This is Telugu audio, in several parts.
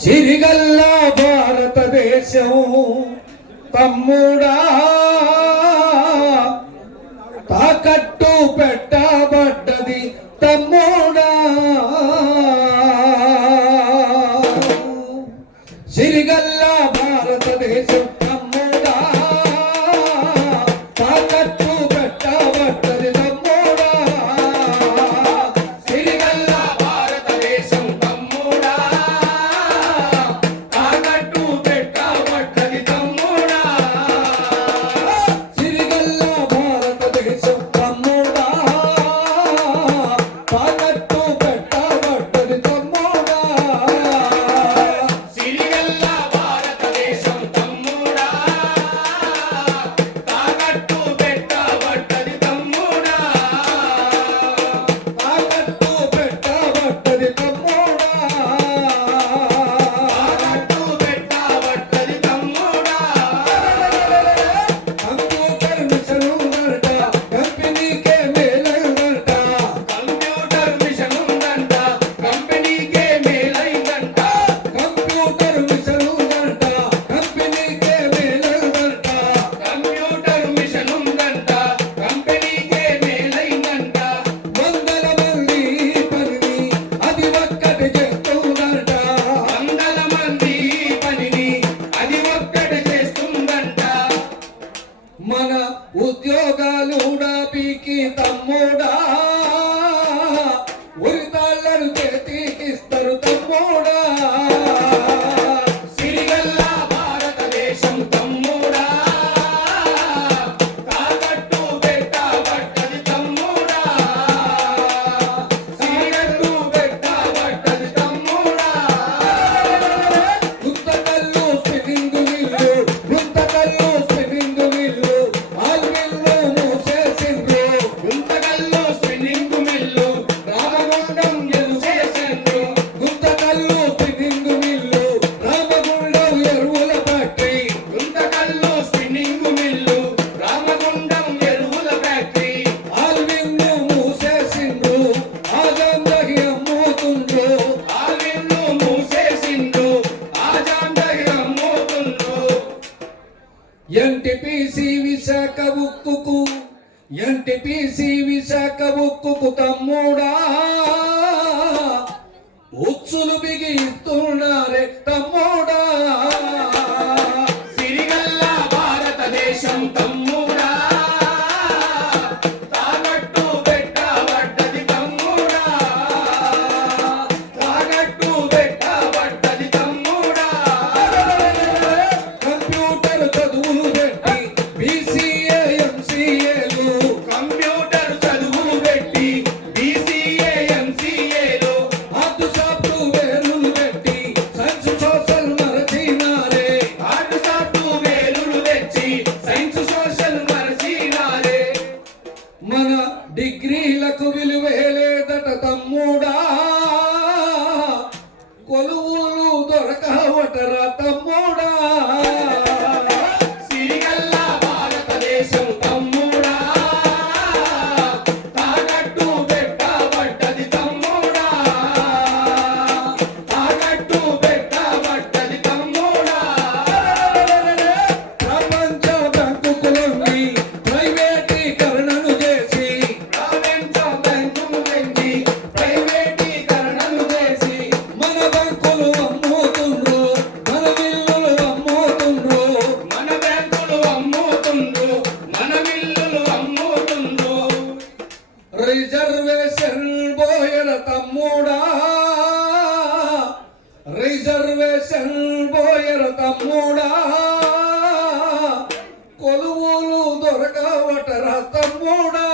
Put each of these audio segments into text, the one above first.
సిరిగల్లా భారతదేశం తమ్ముడా. తాకట్టు పెట్టబడ్డది తమ్ముడా. విశాఖ ఉక్కుకు ఎన్టీపీసీ విశాఖ ఉక్కుకు తమ్ముడా. ఉచ్చులు బిగిస్తున్నా. తమ్ముడా రిజర్వేషన్ పోయర తమ్ముడా. కొలువులు దొరకవటరా తమ్ముడా.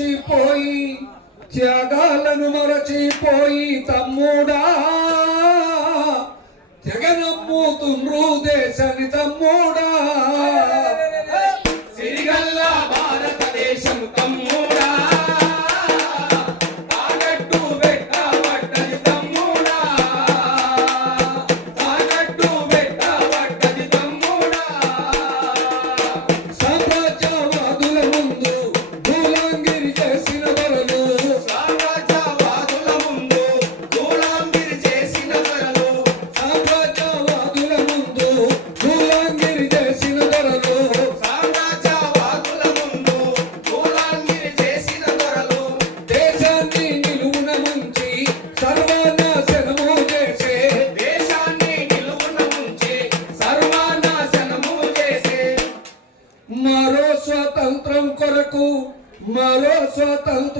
మరచిపోయి త్యాగాలను మరచిపోయి తమ్ముడా. జగనమ్మూతుండ్రు దేశని తమ్ముడా. nosotros un